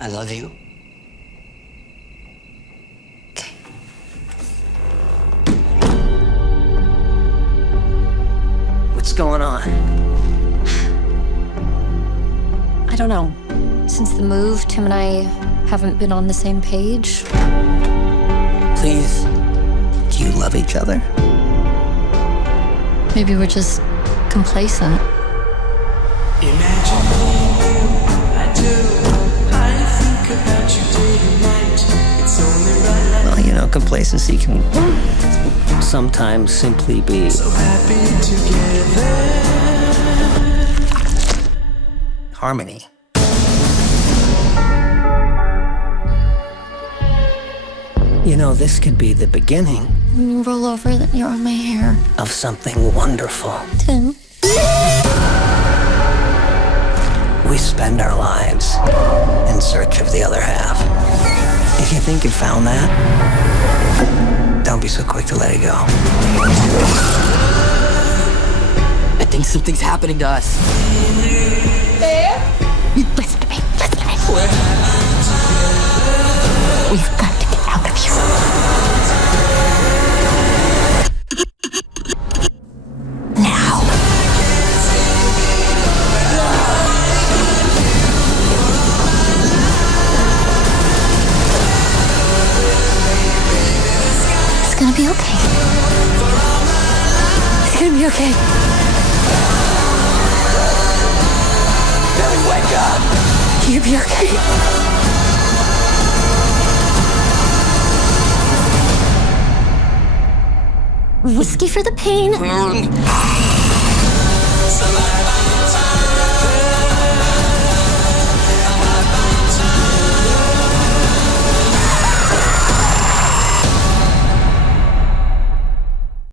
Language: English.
I love you. Okay. What's going on? I don't know. Since the move, Tim and I haven't been on the same page. Please, do you love each other? Maybe we're just complacent. Imagine me, I do. I think about you day and night. It's only right. Well, you know, complacency can sometimes simply be So happy together. harmony. You know, this could be the beginning When you roll over, then you're on my hair. of something wonderful. Tim. We spend our lives in search of the other half. If you think you found that, don't be so quick to let it go. I think something's happening to us. Listen to me. Listen to me. We've got to get out of here. Now. It's gonna be okay. It's gonna be okay. Billy, wake up! You'll be okay. Whiskey for the pain.